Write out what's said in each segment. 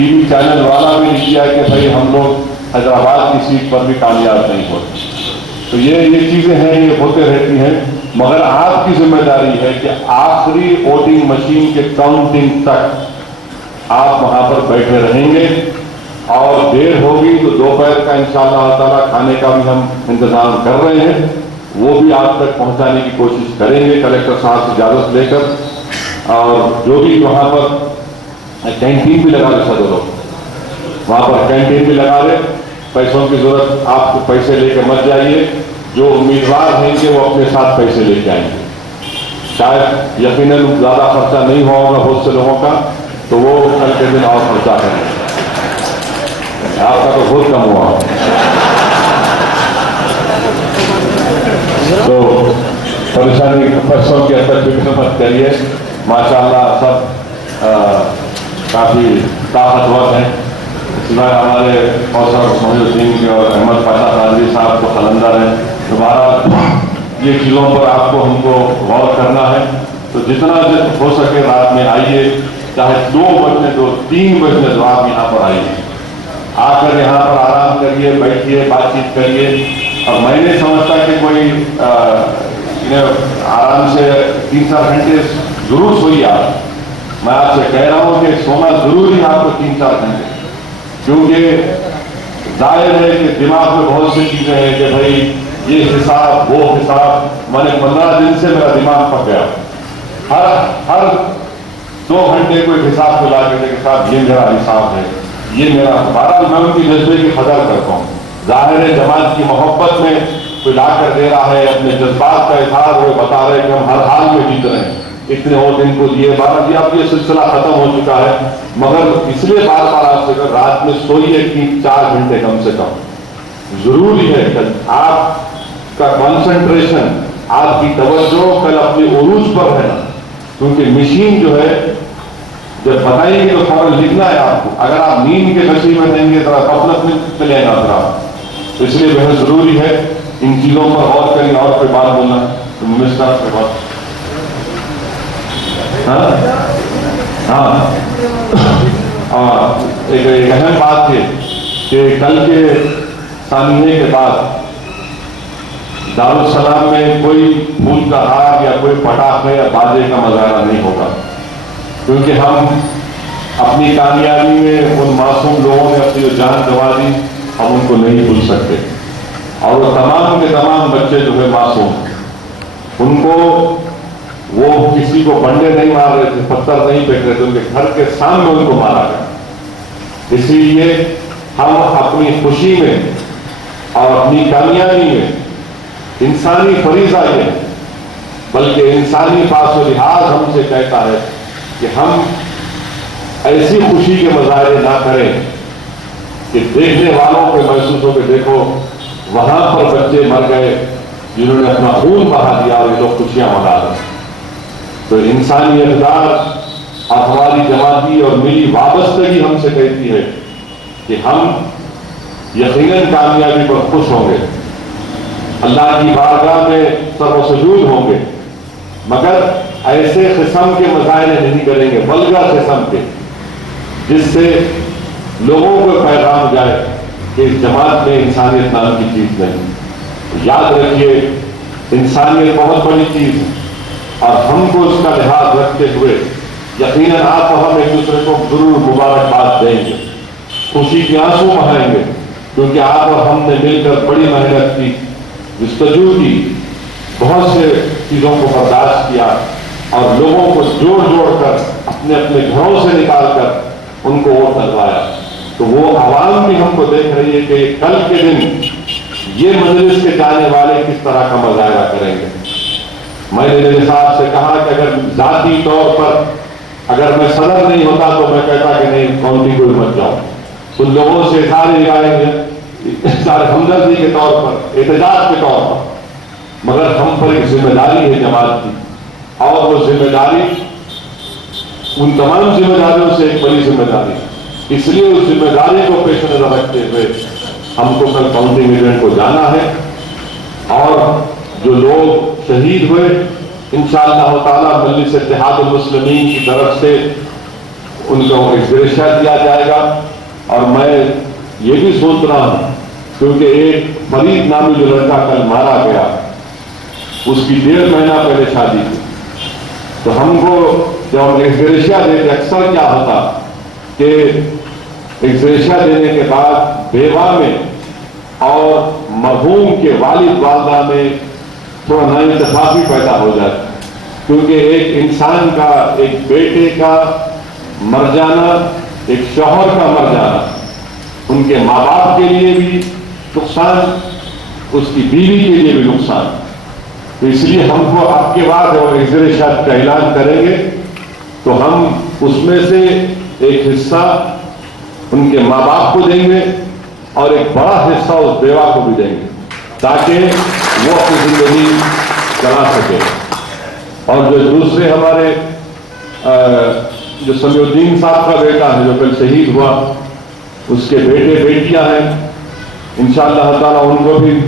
T V channel والا بھی لکھ دیا کہ بھائی ہم لوگ حیدرآباد کی سیٹ پر بھی کامیاب نہیں ہوتے. تو یہ چیزیں ہیں، یہ ہوتے رہتی ہیں، مگر آپ کی ذمہ داری ہے کہ آخری ووٹنگ مشین کے کاؤنٹنگ تک آپ وہاں پر بیٹھے رہیں گے. اور دیر ہوگی تو دوپہر کا انشاءاللہ تعالیٰ کھانے کا بھی ہم انتظام کر رہے ہیں، وہ بھی آپ تک پہنچانے کی کوشش کریں گے کلکٹر صاحب سے اجازت لے کر. اور جو بھی وہاں پر کینٹین بھی لگا لے سکتے لوگ، وہاں پر کینٹین بھی لگا لے. پیسوں کی ضرورت آپ کو پیسے لے کے مت جائیے، جو امیدوار ہیں کہ وہ اپنے ساتھ پیسے لے کے آئیں گے. شاید یقیناً زیادہ خرچہ نہیں ہوا ہوگا بہت سے لوگوں کا، تو وہ کل کے دن اور خرچہ کریں گے. آپ کا تو بہت کم ہوا. تو پریشانی پیسوں کی اثر فکر مت کریے، ماشاءاللہ سب کافی طاقتور ہیں. اس بار ہمارے کوثر محی الدین کے اور احمد پاشا قادری صاحب کو قلندر ہیں. دوبارہ یہ چیزوں پر آپ کو ہم کو غور کرنا ہے. تو جتنا ہو سکے رات میں آئیے، چاہے 2 بجنے دو 3 بجنے دو، آپ یہاں پر آئیے. آ کر یہاں پر آرام کریے، بیٹھیے، بات چیت کریے. اور میں نہیں سمجھتا کہ کوئی آرام سے 3-4 گھنٹے ضرور سوئیے. آپ، میں آپ سے کہہ رہا ہوں کہ سونا ضروری ہے آپ کو 3-4 گھنٹے، کیونکہ ظاہر ہے کہ دماغ میں بہت سی چیزیں ہیں کہ بھائی یہ حساب وہ حساب. میں نے 15 دن سے میرا دماغ پک گیا، ہر 2 گھنٹے کوئی حساب کو لا کے کہ صاحب یہ میرا حساب ہے، یہ میرا. بہرحال میں ان کی جذبے کی قدر کرتا ہوں. ظاہر ہے جماعت کی محبت میں کوئی لا کر دے رہا ہے، اپنے جذبات کا اظہار وہ بتا رہے کہ ہم ہر حال میں جیت رہے ہیں. اتنے اور دن کو دیے 12 دیا، اب یہ سلسلہ ختم ہو چکا ہے. مگر اس لیے بار بار آپ سے رات میں سوئیے 3-4 گھنٹے کم سے کم. ضروری ہے کہ آپ کا کانسنٹریشن، آپ کی توجہ کل اپنے عروج پر ہے نا، کیونکہ مشین جو ہے جب بتائیں گے تو فوراً لکھنا ہے آپ کو. اگر آپ نیند کے نشے میں دیں گے تو غفلت میں چلے گا پھر آپ. تو اس لیے بہت ضروری ہے ان چیزوں پر غور کریں. اور کوئی بات بولنا تو منسٹر کے بعد ایک اہم بات ہے کہ کل کے ثانیے کے بعد دارالسلام میں کوئی پھول کا ہار یا کوئی پٹاخے یا بازے کا مظاہرہ نہیں ہوگا، کیونکہ ہم اپنی کامیابی میں ان معصوم لوگوں نے اپنی جو جان گنوا دی، ہم ان کو نہیں بھول سکتے. اور وہ تمام کے تمام بچے جو ہے معصوم، ان کو وہ کسی کو ڈنڈے نہیں مار رہے تھے، پتھر نہیں پھینک رہے تھے، ان کے گھر کے سامنے ان کو مارا گیا. اسی لیے ہم اپنی خوشی میں اور اپنی کامیابی میں انسانی فریضہ یہ، بلکہ انسانی پاس و لحاظ ہم سے کہتا ہے کہ ہم ایسی خوشی کے مظاہرے نہ کریں کہ دیکھنے والوں کو محسوس ہو کہ دیکھو وہاں پر بچے مر گئے جنہوں نے اپنا خون بہا دیا اور یہ لوگ خوشیاں منا رہے ہیں. تو انسانی اقدار اور ہماری جماعتی اور ملی وابستگی ہم سے کہتی ہے کہ ہم یقیناً کامیابی پر خوش ہوں گے، اللہ کی بارگاہ میں سر و سجود ہوں گے، مگر ایسے قسم کے مظاہرے نہیں کریں گے، بلغہ قسم کے، جس سے لوگوں کو پیغام جائے کہ اس جماعت میں انسانیت نام کی چیز نہیں. یاد رکھیے انسانیت بہت بڑی چیز ہے، اور ہم کو اس کا لحاظ رکھتے ہوئے یقیناً آپ اور ہم ایک دوسرے کو ضرور مبارکباد دیں گے، خوشی کے آنسو بہائیں گے، کیونکہ آپ اور ہم نے مل کر بڑی محنت کی، جستجو کی، بہت سے چیزوں کو برداشت کیا، اور لوگوں کو جوڑ جوڑ کر اپنے اپنے گھروں سے نکال کر ان کو ووٹ دلوایا. تو وہ عوام بھی ہم کو دیکھ رہی ہے کہ کل کے دن یہ مجلس کے جانے والے کس طرح کا مظاہرہ کریں گے. میں نے میرے صاحب سے کہا کہ اگر ذاتی طور پر اگر میں صدر نہیں ہوتا تو میں کہتا کہ نہیں کاؤنٹی کو مت جاؤ. ان لوگوں سے سارے ہمدردی کے طور پر، احتجاج کے طور پر، مگر ہم پر ایک ذمہ داری ہے جماعت کی، اور وہ ذمہ داری ان تمام ذمہ داریوں سے ایک بڑی ذمہ داری ہے. اس لیے اس ذمہ داری کو پیش نظر رکھتے ہوئے ہم کو کل کاؤنٹنگ ایجنٹ کو جانا ہے، اور جو لوگ شہید ہوئے انشاءاللہ تعالی مجلس اتحاد المسلمین کی طرف سے ان کو ایکسگریشیا دیا جائے گا. اور میں یہ بھی سوچ رہا ہوں کیونکہ ایک فرید نامی جو لڑکا کل مارا گیا اس کی 1.5 مہینہ پہلے شادی تھی. تو ہم کو جب ہم ایکسگریشیا دیتے اکثر کیا ہوتا کہ ایکسگریشیا دینے کے بعد بیوہ میں اور مرحوم کے والد والدہ میں تھوڑا نااتفاقی پیدا ہو جاتی کیونکہ ایک انسان کا ایک بیٹے کا مر جانا ایک شوہر کا مر جانا ان کے ماں باپ کے لیے بھی نقصان اس کی بیوی کے لیے بھی نقصان. تو اس لیے ہم کو اب کے بعد جب ایکسگریشیا کا اعلان کریں گے تو ہم اس میں سے ایک حصہ ان کے ماں باپ کو دیں گے اور ایک بڑا حصہ اس بیوہ کو بھی دیں گے تاکہ وہ اپنی زندگی چلا سکے. اور جو دوسرے ہمارے جو سمیع الدین صاحب کا بیٹا ہے جو کل شہید ہوا اس کے بیٹے بیٹیاں ہیں انشاءاللہ تعالیٰ ان کو بھی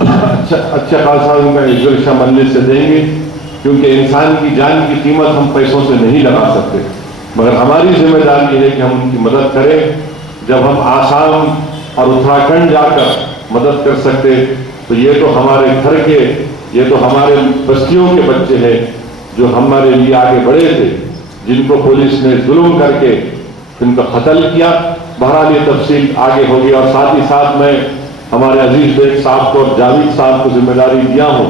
اچھا خاصا ان کا ایکسگریشیا مجلس سے دیں گے کیونکہ انسان کی جان کی قیمت ہم پیسوں سے نہیں لگا سکتے مگر ہماری ذمہ داری ہے کہ ہم ان کی مدد کریں. جب ہم آسام اور اتراکھنڈ جا کر مدد کر سکتے تو یہ تو ہمارے گھر کے یہ تو ہمارے بستیوں کے بچے ہیں جو ہمارے لیے آگے بڑھے تھے جن کو پولیس نے ظلم کر کے ان کا قتل کیا. بہرحال یہ تفصیل آگے ہوگی. اور ساتھ ہی ساتھ میں ہمارے عزیز بیگ صاحب کو اور جاوید صاحب کو ذمہ داری دیا ہوں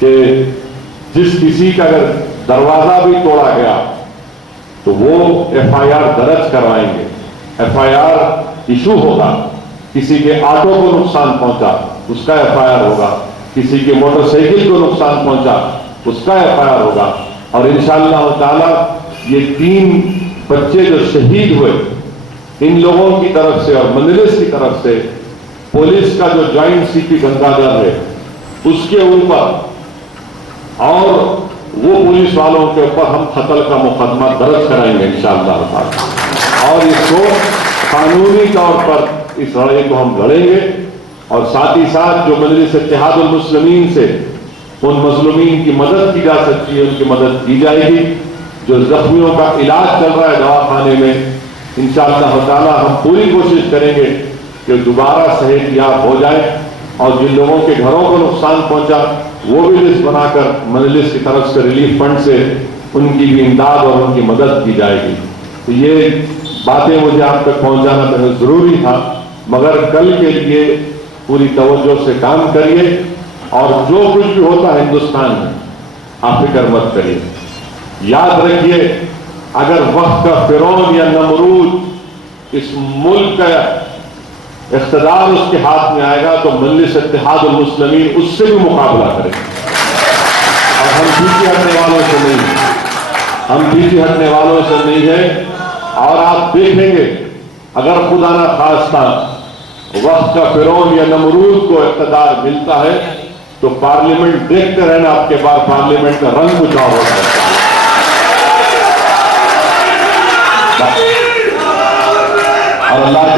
کہ جس کسی کا اگر دروازہ بھی توڑا گیا تو وہ FIR درج کروائیں گے. FIR ایشو ہوگا. کسی کے آٹو کو نقصان پہنچا اس کا FIR ہوگا. کسی کے موٹر سائیکل کو نقصان پہنچا اس کا FIR ہوگا. اور انشاءاللہ تعالی یہ 3 بچے جو شہید ہوئے ان لوگوں کی طرف سے اور مجلس کی طرف سے پولیس کا جو جوائنٹ CP گنگادر ہے اس کے اوپر اور وہ پولیس والوں کے اوپر ہم قتل کا مقدمہ درج کرائیں گے انشاءاللہ تعالی. اور اس کو قانونی طور پر اس لڑائی کو ہم لڑیں گے. اور ساتھ ہی ساتھ جو مجلس اتحاد المسلمین سے ان مظلومین کی مدد کی جا سکتی ہے ان کی مدد کی جائے گی. جو زخمیوں کا علاج چل رہا ہے دواخانے میں انشاءاللہ تعالی ہم پوری کوشش کریں گے کہ دوبارہ صحت یاب ہو جائے. اور جن لوگوں کے گھروں کو نقصان پہنچا وہ بھی لسٹ بنا کر مجلس کی طرف سے ریلیف فنڈ سے ان کی بھی امداد اور ان کی مدد کی جائے گی. تو یہ باتیں مجھے آپ تک پہنچانا ضروری تھا مگر کل کے لیے پوری توجہ سے کام کریے. اور جو کچھ بھی ہوتا ہے ہندوستان میں آپ فکر مت کریے. یاد رکھیے اگر وقت کا فرعون یا نمرود اس ملک کا اقتدار اس کے ہاتھ میں آئے گا تو مجلس اتحاد المسلمین اس سے بھی مقابلہ کرے گا. اور ہم پیچھے ہٹنے والوں سے نہیں ہیں. ہم پیچھے ہٹنے والوں سے نہیں ہیں. اور آپ دیکھیں گے اگر خدا نہ خواستہ وقت کا فرعون یا نمرود کو اقتدار ملتا ہے تو پارلیمنٹ دیکھتے رہنا آپ کے بعد پارلیمنٹ کا رنگ کچھ اور ہوتا ہے. اور اللہ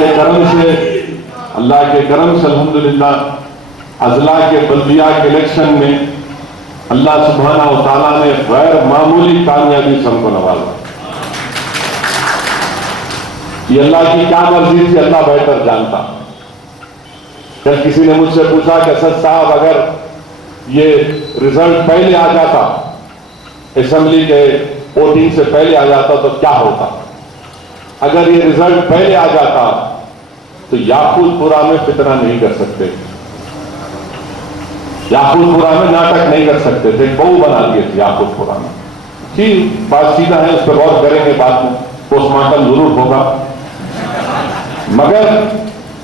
کے کرم سے الحمدللہ اضلاع کے بلدیہ کے الیکشن میں اللہ سبحانہ و تعالیٰ نے غیر معمولی کامیابی سے ہم کو نوازا. یہ اللہ کی کیا مرضی تھی اللہ بہتر جانتا. کل کسی نے مجھ سے پوچھا کہ اسد صاحب اگر یہ رزلٹ پہلے آ جاتا اسمبلی کے ووٹنگ سے پہلے آ جاتا تو کیا ہوتا. اگر یہ رزلٹ پہلے آ جاتا تو یاقوت پورہ میں فتنہ نہیں کر سکتے. یاقوت پورہ میں ناٹک نہیں کر سکتے تھے. بہو بنا دیے تھے یاقوت پورہ میں. ٹھیک بات سیدھا ہے اس پہ غور کریں گے بعد میں پوسٹ مارٹم ضرور ہوگا. مگر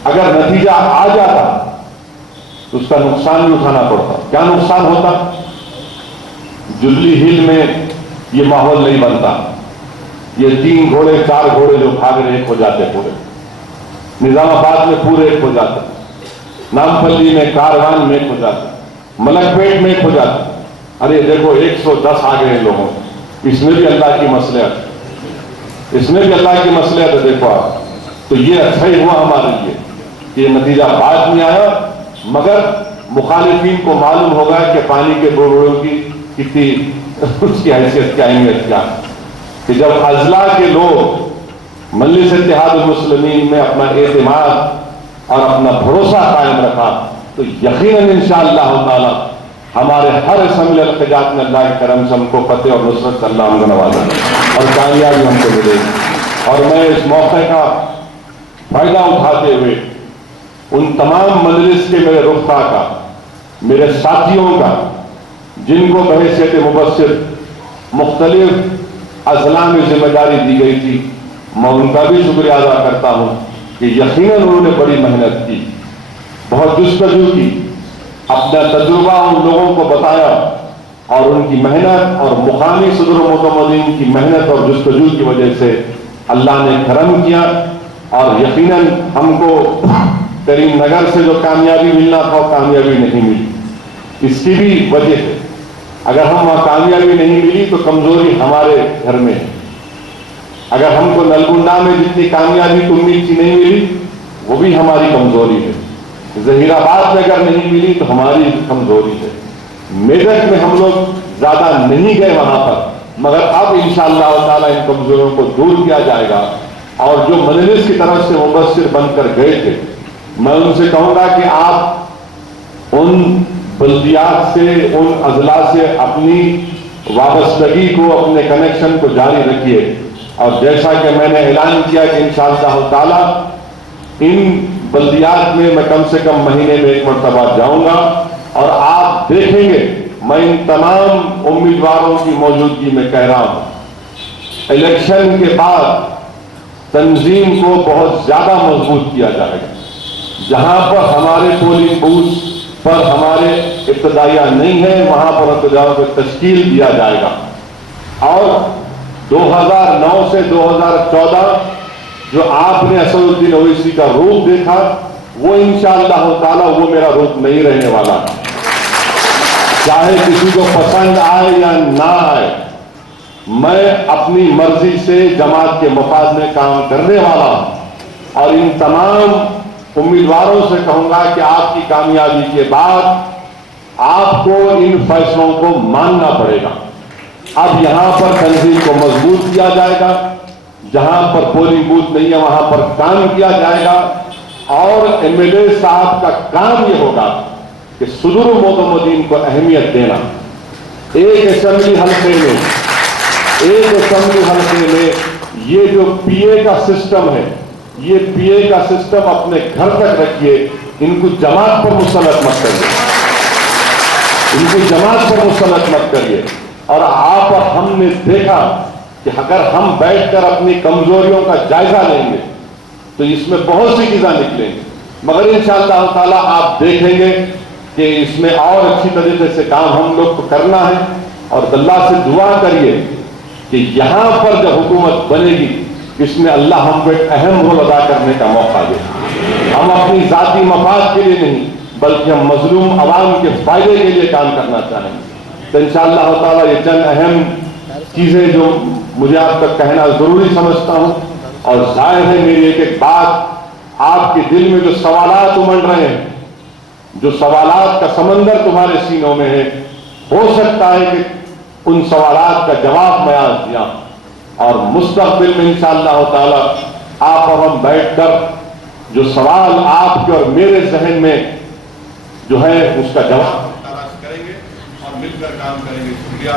اگر نتیجہ آ جاتا تو اس کا نقصان بھی اٹھانا پڑتا. کیا نقصان ہوتا؟ جبلی ہل میں یہ ماحول نہیں بنتا. یہ 3 گھوڑے 4 گھوڑے جو بھاگ رہے ایک ہو جاتے پورے. نظام آباد میں پورے ایک ہو جاتے. نامپلی میں کاروان میں ایک ہو جاتے. ملک پیٹ میں ایک ہو جاتے. ارے دیکھو 110 آ گئے لوگوں. اس میں بھی اللہ کی مصلحت. اس میں بھی اللہ کی مصلحت ہے. دیکھو آپ تو یہ اچھا ہی ہوا ہمارے لیے کہ یہ نتیجہ بعد میں آیا. مگر مخالفین کو معلوم ہوگا کہ پانی کے گوڑوں کی کتنی اس کی حیثیت کیا اہمیت کیا کہ جب اضلاع کے لوگ مجلس اتحاد المسلمین میں اپنا اعتماد اور اپنا بھروسہ قائم رکھا تو یقیناً انشاءاللہ تعالی ہمارے ہر اسمبلی الخجات میں اللہ کے کرم سے ہم کو فتح اور نصرت سے اللہ ہم کو نوازا اور کامیابی ہم کو ملے گی۔ اور میں اس موقع کا فائدہ اٹھاتے ہوئے ان تمام مجلس کے میرے رفقا کا، میرے ساتھیوں کا، جن کو بحیثیت مبشر مختلف اضلاع میں ذمہ داری دی گئی تھی، میں ان کا بھی شکریہ ادا کرتا ہوں کہ یقیناً انہوں نے بڑی محنت کی، بہت جستجو کی، اپنا تجربہ ان لوگوں کو بتایا، اور ان کی محنت اور مقامی صدر و معتمدین کی محنت اور جستجو کی وجہ سے اللہ نے کرم کیا، اور یقیناً ہم کو کریم نگر سے جو کامیابی ملنا تھا وہ کامیابی نہیں ملی۔ اس کی بھی وجہ ہے، اگر ہم وہاں کامیابی نہیں ملی تو کمزوری ہمارے گھر میں ہے۔ اگر ہم کو نلگنڈا میں جتنی کامیابی کی امید کی نہیں ملی وہ بھی ہماری کمزوری ہے، ظہیر آباد میں اگر نہیں ملی تو ہماری کمزوری ہے، میدک میں ہم لوگ زیادہ نہیں گئے وہاں پر، مگر اب انشاءاللہ تعالی ان کمزوریوں کو دور کیا جائے گا۔ اور جو مجلس کی طرف سے مبشر بن کر گئے تھے، میں ان سے کہوں گا کہ آپ ان بلدیات سے، ان اضلاع سے اپنی وابستگی کو، اپنے کنیکشن کو جاری رکھیے، اور جیسا کہ میں نے اعلان کیا کہ انشاءاللہ تعالی ان بلدیات میں کم سے کم مہینے میں ایک مرتبہ جاؤں گا، اور آپ دیکھیں گے میں ان تمام امیدواروں کی موجودگی میں کہہ رہا ہوں، الیکشن کے بعد تنظیم کو بہت زیادہ مضبوط کیا جائے گا۔ جہاں پر ہمارے پولنگ بوتھ پر ہمارے ابتدائیہ نہیں ہے وہاں پر ابتدائیوں کو تشکیل دیا جائے گا، اور 2009 سے 2014 جو آپ نے اسد الدین اویسی کا روپ دیکھا وہ انشاءاللہ تعالی وہ میرا روپ نہیں رہنے والا، چاہے کسی کو پسند آئے یا نہ آئے، میں اپنی مرضی سے جماعت کے مفاد میں کام کرنے والا ہوں، اور ان تمام امیدواروں سے کہوں گا کہ آپ کی کامیابی کے بعد آپ کو ان فیصلوں کو ماننا پڑے گا۔ اب یہاں پر تنظیم کو مضبوط کیا جائے گا، جہاں پر پولنگ بوتھ نہیں ہے وہاں پر کام کیا جائے گا، اور ایم ایل اے صاحب کا کام یہ ہوگا کہ صدور و معتمدین کو اہمیت دینا۔ ایک اسمبلی حلقے میں یہ جو پی اے کا سسٹم ہے، یہ پی اے کا سسٹم اپنے گھر تک رکھیے، ان کو جماعت پر مسلط مت کریے، اور آپ اور ہم نے دیکھا کہ اگر ہم بیٹھ کر اپنی کمزوریوں کا جائزہ لیں گے تو اس میں بہت سی چیزیں نکلیں گی، مگر انشاءاللہ تعالی آپ دیکھیں گے کہ اس میں اور اچھی طریقے سے کام ہم لوگ کو کرنا ہے، اور اللہ سے دعا کریے کہ یہاں پر جو حکومت بنے گی اس میں اللہ ہم کو ایک اہم رول ادا کرنے کا موقع دے۔ ہم اپنی ذاتی مفاد کے لیے نہیں بلکہ ہم مظلوم عوام کے فائدے کے لیے کام کرنا چاہیں گے۔ تو انشاءاللہ تعالی یہ چند اہم چیزیں جو مجھے آپ تک کہنا ضروری سمجھتا ہوں، اور ظاہر ہے میری ایک بات آپ کے دل میں جو سوالات امنڈ رہے ہیں، جو سوالات کا سمندر تمہارے سینوں میں ہے، ہو سکتا ہے کہ ان سوالات کا جواب میں آج دیا، اور مستقبل میں انشاءاللہ تعالی آپ اور ہم بیٹھ کر جو سوال آپ کے اور میرے ذہن میں جو ہے اس کا جواب تلاش کریں گے اور مل کر کام کریں گے۔ شکریہ۔